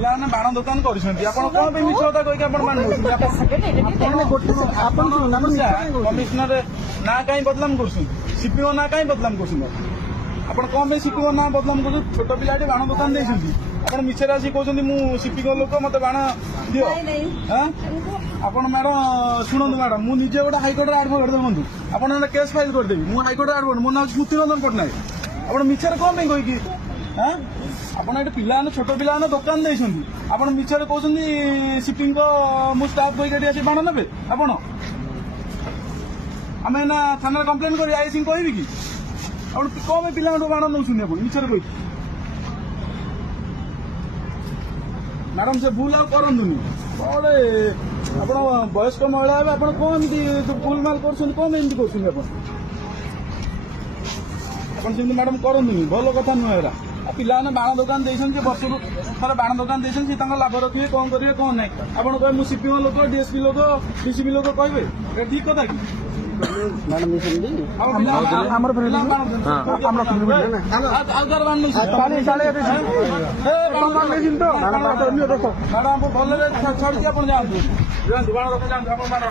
ପିଲାମାନେ ବାଣ ଦୋକାନ କରିଛନ୍ତି, ଆପଣ କଣ ପାଇଁ ମିଛ କଥା କହିକି ଆପଣ ବାଣ ଦଉଛନ୍ତି? କମିଶନର ନାଁ କାହିଁ ବଦନାମ କରୁଛନ୍ତି? ସିପିଓ ନାଁ କାହିଁ ବଦନାମ କରୁଛନ୍ତି? ଆପଣ କଣ ପାଇଁ ସିପିଓ ନାଁ ବଦନାମ କରୁଛନ୍ତି? ଛୋଟ ପିଲାଟି ବାଣ ଦୋକାନ ଦେଇଛନ୍ତି, ଆପଣ ମିଛରେ ଆସି କହୁଛନ୍ତି ମୁଁ ସିପିଓ ଲୋକ ମତେ ବାଣ ଦିଅ। ଆପଣ ମ୍ୟାଡମ ଶୁଣନ୍ତୁ ମ୍ୟାଡମ, ମୁଁ ନିଜେ ଗୋଟେ ହାଇକୋର୍ଟର ଆଡଭୋକେଟ ଦେଖନ୍ତୁ, ଆପଣ ଗୋଟେ କେସ୍ ଫାଇଲ କରିଦେବି। ମୁଁ ହାଇକୋର୍ଟର ଆଡଭୋକେଟ, ମୋ ନାଁ ସ୍ମୃତି ରଞ୍ଜନ ପଟ୍ଟନାୟକ। ଆପଣ ମିଛରେ କଣ ପାଇଁ କହିକି ଆପଣ ଏଠି ପିଲାମାନେ ଛୋଟ ପିଲାମାନେ ଦୋକାନ ଦେଇଛନ୍ତି, ଆପଣ ମିଛରେ କହୁଛନ୍ତି ସିପିଙ୍କ ମୁଁ ଷ୍ଟାଫ କହିକି ଏଠି ଆସି ବାଣ ନେବେ ଆପଣ? ଆମେ ନା ଥାନାରେ କମ୍ପ୍ଲେନ କରି ଆଇସିଂ କହିବି କି? ଆପଣ କଣ ପାଇଁ ପିଲାମାନଙ୍କୁ ବାଣ ନେଉଛନ୍ତି ଆପଣ ମିଛରେ କହିକି? ମ୍ୟାଡାମ ସେ ଭୁଲ ଆଉ କରନ୍ତୁନି। କଣ ଆପଣ ବୟସ୍କ ମହିଳା ହେବେ, ଆପଣ କଣ ଏମିତି ଭୁଲ ମାଲ କରୁଛନ୍ତି? କଣ ଏମିତି କରୁଛନ୍ତି ଆପଣ? ଆପଣ ସେମିତି ମ୍ୟାଡାମ କରନ୍ତୁନି, ଭଲ କଥା ନୁହେଁ ଏରା। ପିଲାମାନେ ବାଣ ଦୋକାନ ଦେଇଛନ୍ତି, ଯେ ବର୍ଷକୁ ଥରେ ବାଣ ଦୋକାନ ଦେଇଛନ୍ତି, ସେ ତାଙ୍କ ଲାଭ ରଖିବେ, କଣ କରିବେ କଣ ନାହିଁ। ଆପଣ କହିବେ ମୁଁ ସିପିଓ ଲୋକ, ଡିଏସପି ଲୋକ, ଡିସିପି ଲୋକ କହିବେ, এটা ଠିକ କଥା କି? ଆମର ଭଲରେ ଛାଡିକି ଆପଣ ଯାଆନ୍ତୁ, ବାଣ ଦୋକାନ ଯାଆନ୍ତୁ ଆପଣ ବାଣ